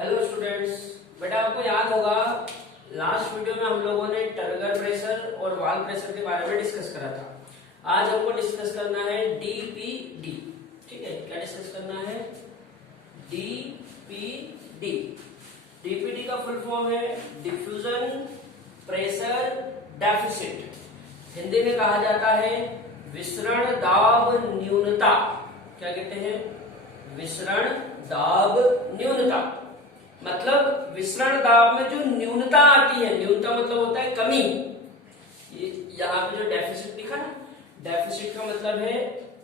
Hello students, बेटा आपको याद होगा लास्ट वीडियो में हम लोगों ने टर्गर प्रेशर और वाल्व प्रेशर के बारे में डिस्कस करा था। आज हमको डिस्कस करना है डीपीडी। ठीक है, क्या डिस्कस करना है? डीपीडी। डीपीडी का फुल फॉर्म है डिफ्यूजन प्रेशर डेफिसिट। हिंदी में कहा जाता है विसरण दाब न्यूनता। क्या कहते हैं? विसरण दाब न्यूनता। मतलब विसरण दाब में जो न्यूनता आती है, न्यूनता मतलब होता है कमी। ये यहाँ पे जो डेफिसिट लिखा ना, डेफिसिट का मतलब है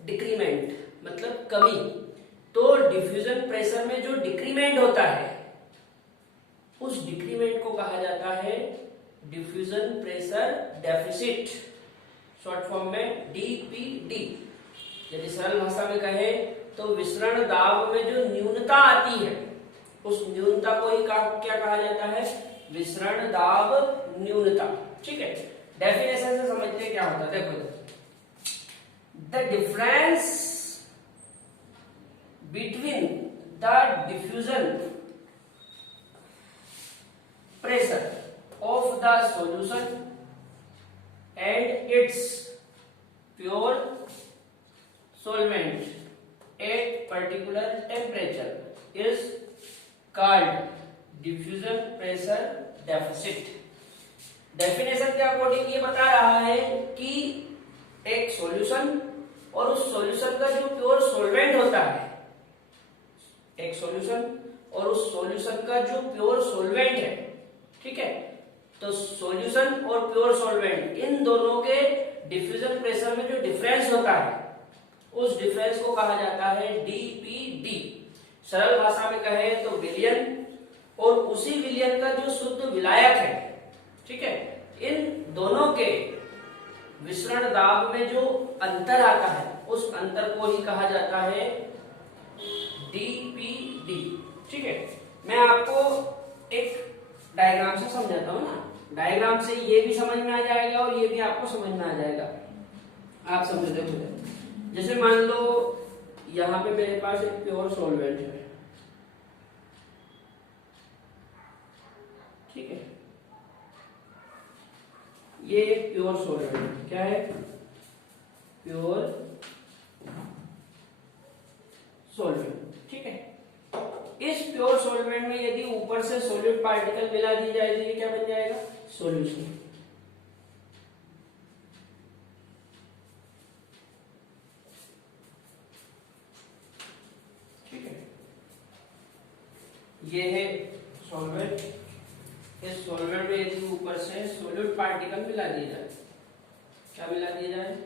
डिक्रीमेंट, मतलब कमी। तो डिफ्यूजन प्रेशर में जो डिक्रीमेंट होता है उस डिक्रीमेंट को कहा जाता है diffusion pressure deficit, short form में डीपीडी। यदि सरल भाषा में कहे तो विसरण दाब में जो न्यूनता आती है उस न्यूनता को ही क्या कहा जाता है? विसरण दाब न्यूनता। ठीक है, डेफिनेशन से समझते हैं क्या होता है। देखो, the difference between the diffusion pressure of the solution and it's pure solvent at particular temperature is called diffusion pressure deficit। Definition के अकॉर्डिंग ये बता रहा है कि एक सॉल्यूशन और उस सॉल्यूशन का जो प्योर सॉल्वेंट होता है, एक सॉल्यूशन और उस सॉल्यूशन का जो प्योर सॉल्वेंट है, ठीक है, तो सॉल्यूशन और प्योर सॉल्वेंट इन दोनों के डिफ्यूजन प्रेशर में जो डिफरेंस होता है उस डिफरेंस को कहा जाता है डीपीडी। सरल भाषा में कहे तो विलयन, और उसी विलयन का जो शुद्ध विलायक है, ठीक है, इन दोनों के विसरण दाब में जो अंतर आता है उस अंतर को ही कहा जाता है डीपीडी। ठीक है, मैं आपको एक डायग्राम से समझाता हूं ना। डायग्राम से ये भी समझ में आ जाएगा और ये भी आपको समझ में आ जाएगा। आप समझ देखो, जैसे मान लो यहां पे मेरे पास एक प्योर सॉल्वेंट है, ठीक है, ये एक प्योर सॉल्वेंट। क्या है? Pure solvent. ठीक है, इस प्योर सॉल्वेंट में यदि ऊपर से सॉलिड पार्टिकल मिला दी जाए तो ये क्या बन जाएगा? सॉल्यूशन। ये है सॉल्वेंट। इस सॉल्वेंट में यदि ऊपर से सॉलिड पार्टिकल मिला दिया जाए, क्या मिला दिया जाए?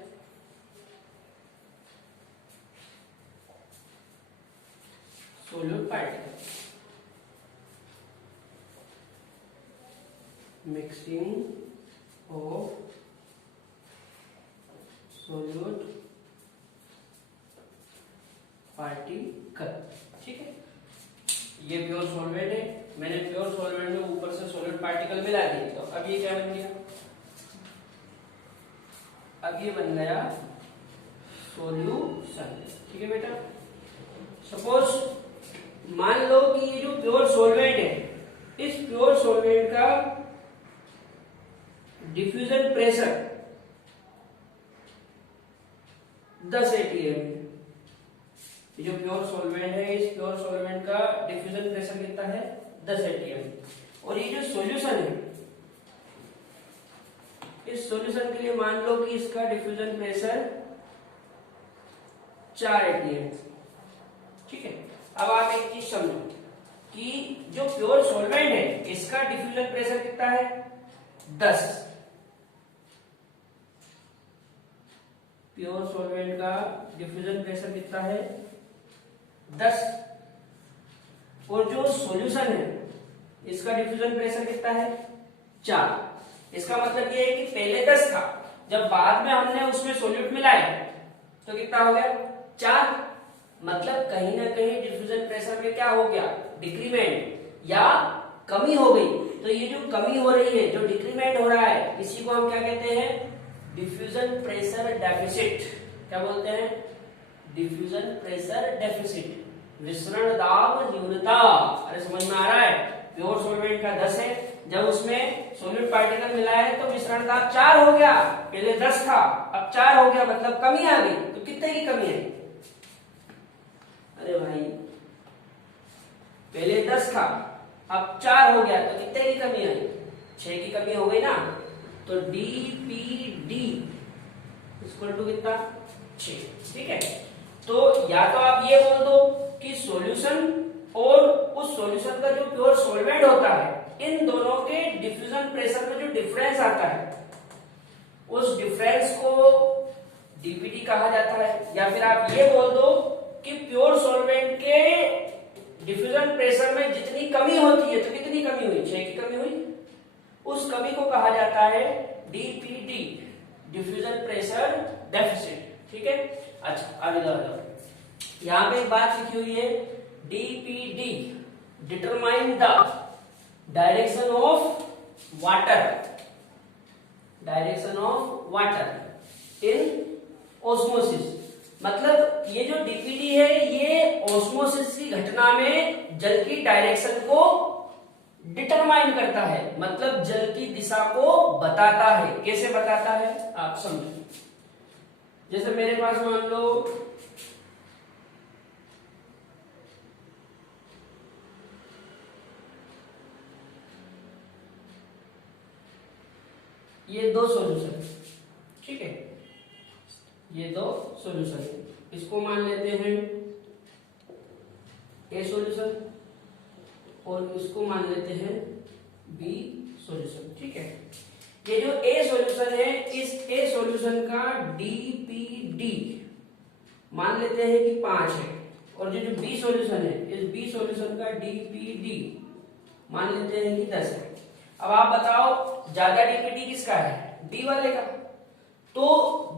Solid particle. Mixing of solid particle. ठीक है, ये प्योर सॉल्वेंट है, मैंने प्योर सॉल्वेंट में ऊपर से सॉलिड पार्टिकल मिला दिए, तो अब ये क्या बन गया? अब ये बन गया सॉल्यूशन। ठीक है बेटा, सपोज मान लो कि ये जो प्योर सॉल्वेंट है, इस प्योर सॉल्वेंट का डिफ्यूजन प्रेशर 10 atm है। जो प्योर सॉल्वेंट है, इस प्योर सॉल्वेंट का डिफ्यूजन प्रेशर कितना है? 10 atm। और ये जो सॉल्यूशन है, इस सॉल्यूशन के लिए मान लो कि इसका डिफ्यूजन प्रेशर 4 atm। ठीक है, अब आप एक चीज समझो कि जो प्योर सॉल्वेंट है इसका डिफ्यूजन प्रेशर कितना है? 10। प्योर सॉल्वेंट का डिफ्यूजन प्रेशर कितना है? 10। और जो सॉल्यूशन है इसका डिफ्यूजन प्रेशर कितना है? 4। इसका मतलब ये है कि पहले 10 था, जब बाद में हमने उसमें सॉल्यूट मिलाया तो कितना हो गया? 4। मतलब कहीं ना कहीं डिफ्यूजन प्रेशर में क्या हो गया? डिक्रीमेंट या कमी हो गई। तो ये जो कमी हो रही है, जो डिक्रीमेंट हो रहा है, इसी को हम क्या कहते हैं? Diffusion pressure deficit. क्या बोलते हैं? Diffusion pressure deficit. विसरण दाब न्यूनता। अरे समझ में आ रहा है, प्योर सॉल्वेंट का 10 है, जब उसमें सॉलिड पार्टिकल मिला है तो विसरण दाब 4 हो गया, पहले 10 था अब 4 हो गया, मतलब कमी आ गई। तो कितने की कमी आई? अरे भाई पहले 10 था अब 4 हो गया, तो कितने की कमी आई? 6 की कमी हो गई ना। तो डीपीडी इक्वल टू कितना? 6। ठीक है, तो या तो आप ये बोल दो कि सॉल्यूशन और उस सॉल्यूशन का जो प्योर सॉल्वेंट होता है, इन दोनों के डिफ्यूजन प्रेशर में जो डिफरेंस आता है उस डिफरेंस को डीपीटी कहा जाता है। या फिर आप ये बोल दो कि प्योर सॉल्वेंट के डिफ्यूजन प्रेशर में जितनी कमी होती है, तो कितनी कमी हुई? 6 की कमी हुई, उस कमी को कहा जाता है डीपीडी, डिफ्यूजन प्रेशर डेफिसिट। ठीक है, अच्छा आगे जाओ। यहां पे एक बात लिखी हुई है, DPD determine the direction of water, direction of water in osmosis. मतलब ये जो डीपीडी है ये ऑस्मोसिस की घटना में जल की डायरेक्शन को डिटरमाइन करता है, मतलब जल की दिशा को बताता है। कैसे बताता है आप समझो। जैसे मेरे पास मान लो ये 2 सॉल्यूशन, ठीक है, ये 2 सॉल्यूशन, इसको मान लेते हैं ए सॉल्यूशन और इसको मान लेते हैं बी सॉल्यूशन। ठीक है, ये जो ए सॉल्यूशन है, इस ए सॉल्यूशन का डीपीडी मान लेते हैं कि 5 है, और जो बी सॉल्यूशन है, इस बी सॉल्यूशन का डीपीडी मान लेते हैं कि 10 है। अब आप बताओ ज्यादा डीपीडी किसका है? डी वाले का। तो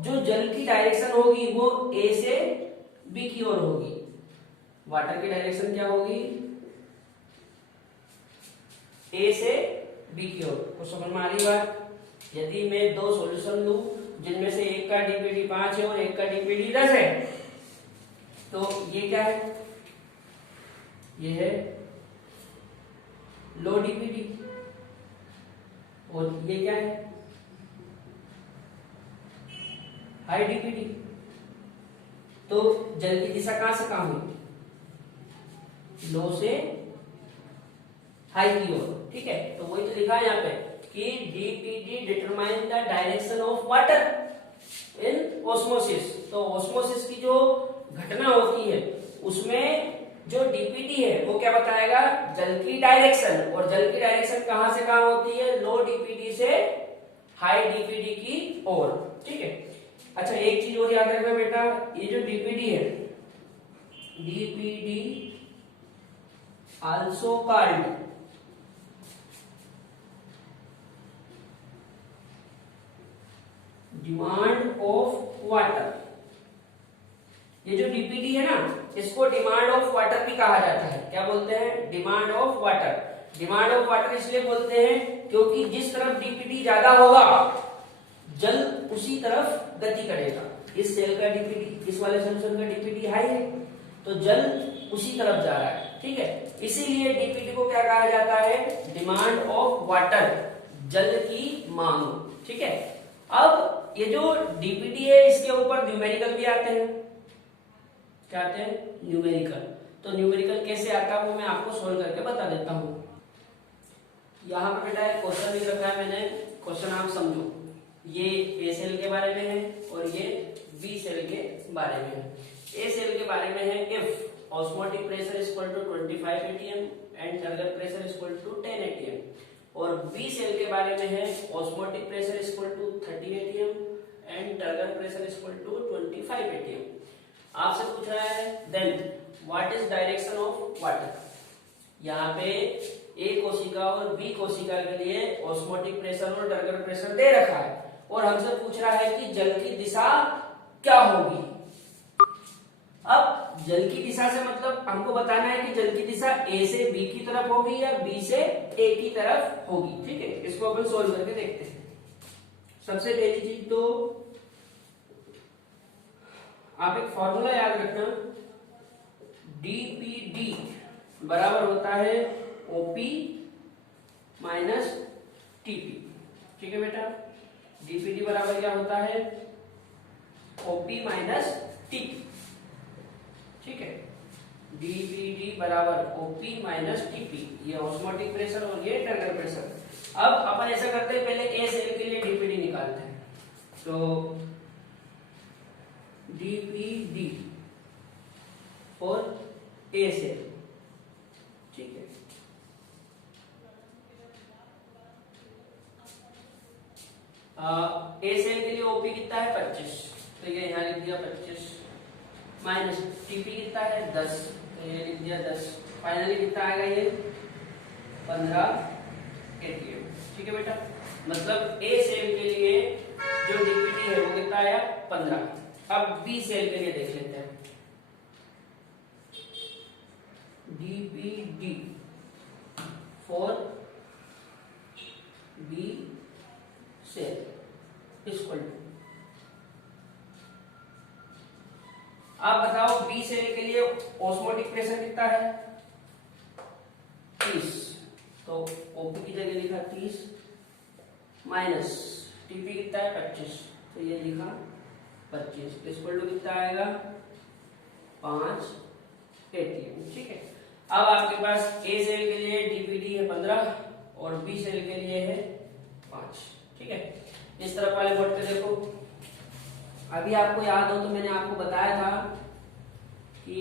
जो जल की डायरेक्शन होगी वो ए से बी की ओर होगी। वाटर की डायरेक्शन क्या होगी? ए से बी की ओर। तो समझ में आ रही बात? यदि मैं 2 सॉल्यूशन लूं जिनमें से एक का डीपीडी 5 है और एक का डीपीडी 10 है, तो ये क्या है? ये है लो डीपीडी, और ये क्या है? High DPD. तो जल की दिशा कहां से कहां हुई? लो से हाई की ओर। ठीक है, तो वही तो लिखा है यहाँ पे कि DPD determine the direction of water in osmosis. तो ऑस्मोसिस की जो घटना होती है उसमें जो डीपीडी है वो क्या बताएगा? जल की डायरेक्शन, और जल की डायरेक्शन कहां से कहां होती है? लो डीपीडी से हाई डीपीडी की ओर। ठीक है, अच्छा एक चीज और याद रखना बेटा, ये जो डीपीडी है, DPD also called demand of water. ये जो डीपीडी है ना, इसको डिमांड ऑफ वाटर भी कहा जाता है। क्या बोलते हैं? Demand of water. Demand of water इसलिए बोलते हैं क्योंकि जिस तरफ डीपीडी ज्यादा होगा जल उसी तरफ गति करेगा। इस सेल का डीपीडी, इस वाले सॉल्यूशन का डीपीडी हाई है, तो जल उसी तरफ जा रहा है। ठीक है, इसीलिए डीपीडी को क्या कहा जाता है? डिमांड ऑफ वाटर, जल की मांग। ठीक है, अब ये जो डीपीडी है इसके ऊपर न्यूमेरिकल भी आते हैं। क्या आते हैं? न्यूमेरिकल। तो न्यूमेरिकल कैसे आता है वो मैं आपको सोल्व करके बता देता हूं। यहाँ पे बेटा एक क्वेश्चन लिख रखा है मैंने, क्वेश्चन आप समझो। ये ए सेल के बारे में है और ये बी सेल के बारे में है। ए सेल के बारे में है if osmotic pressure is equal to 25 atm and turgor pressure is equal to 10 atm, और बी सेल के बारे में है osmotic pressure is equal to 30 atm and turgor pressure is equal to 25 atm। आपसे पूछ रहा है then what is direction of water. यहाँ पे ए कोशिका और बी कोशिका के लिए ऑस्मोटिक प्रेशर और टर्गर प्रेशर दे रखा है, और हमसे पूछ रहा है कि जल की दिशा क्या होगी। अब जल की दिशा से मतलब हमको बताना है कि जल की दिशा ए से बी की तरफ होगी या बी से ए की तरफ होगी। ठीक है, इसको अपन सोल्व करके देखते हैं। सबसे पहली चीज तो आप एक फॉर्मूला याद रखना, डीपीडी बराबर होता है ओपी माइनस टीपी। ठीक है बेटा, डीपीडी बराबर क्या होता है, ओपी माइनस टीपी। ठीक है, डीपीडी बराबर ओपी माइनस टीपी, ये ऑस्मोटिक प्रेशर और ये टर्नर प्रेशर। अब अपन ऐसा करते हैं, पहले ए सेल के लिए डीपीडी निकालते हैं। तो डीपीडी फॉर ए सेल, ठीक है, ए सेल के लिए ओपी कितना है 25, तो ये यहाँ लिख दिया 25, माइनस टीपी कितना है 10, तो ये लिख दिया 10, फाइनली कितना आएगा ये 15 atm। ठीक है बेटा, मतलब ए सेल के लिए जो डीपीडी है वो कितना आया 15। अब बी सेल के लिए देख लेते हैं, DPD for B cell equal to, आप बताओ बी सेल के लिए ऑस्मोटिक प्रेशर कितना है 30, तो ओपी की जगह लिखा 30 माइनस टीपी कितना है 25, तो ये लिखा 25, इक्वल टू कितना आएगा 5 atm। ठीक है, अब आपके पास ए सेल के लिए डीपीडी है 15 और बी सेल के लिए है 5। ठीक है, इस तरफ वाले बोर्ड पे देखो, अभी आपको याद हो तो मैंने आपको बताया था कि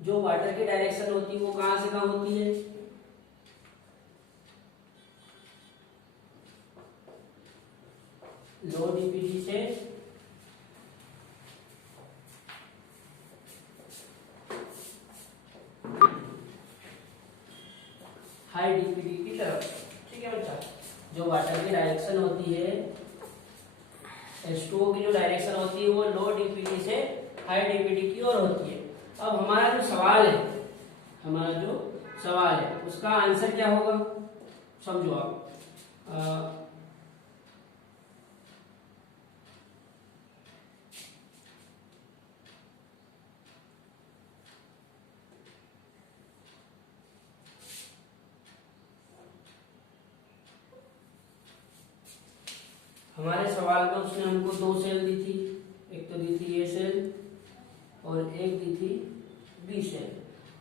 जो वाटर की डायरेक्शन होती है वो कहां से कहां होती है, लो डीपीडी से हाई डीपीडी की तरफ। ठीक है बच्चा, जो वाटर की डायरेक्शन होती है, H2O की जो डायरेक्शन होती है वो लो डीपीडी से हाई डीपीडी की ओर होती है। अब हमारा जो सवाल है उसका आंसर क्या होगा, समझो आप। हमारे सवाल में उसने हमको 2 सेल दी थी, एक तो दी थी ए सेल और एक दी थी बी सेल।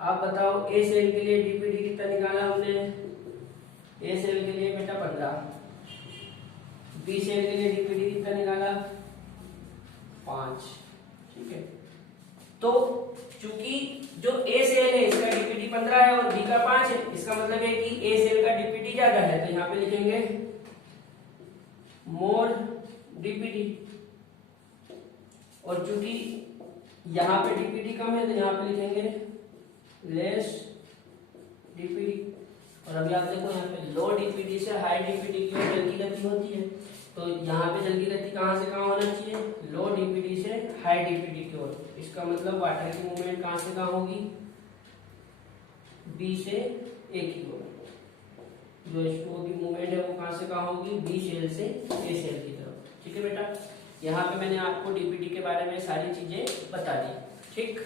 आप बताओ ए सेल के लिए डीपीडी कितना निकाला हमने, ए सेल के लिए बेटा 15, बी सेल के लिए डीपीडी कितना निकाला 5। ठीक है, तो चूंकि जो ए सेल है इसका डीपीडी 15 है और बी का 5 है, इसका मतलब है कि ए सेल का डीपीडी ज्यादा है, तो यहाँ पे लिखेंगे मोर डीपीडी, और चूंकि यहां पे डीपीडी कम है तो यहां पे लिखेंगे लेस डीपीडी। और अभी आप देखो यहाँ पे लो डीपीडी से हाई डीपीडी की ओर जल की गति होती है, तो यहाँ पे जल की गति कहां से कहां होना चाहिए, लो डीपीडी से हाई डीपीडी की ओर। इसका मतलब वाटर की मूवमेंट कहां से कहां होगी, बी से ए की ओर। जो H2O की मूवमेंट है वो कहां से कहां होगी, बी सेल से ए सेल की तरफ। ठीक है बेटा, यहाँ पे मैंने आपको डीपीडी के बारे में सारी चीजें बता दी। ठीक।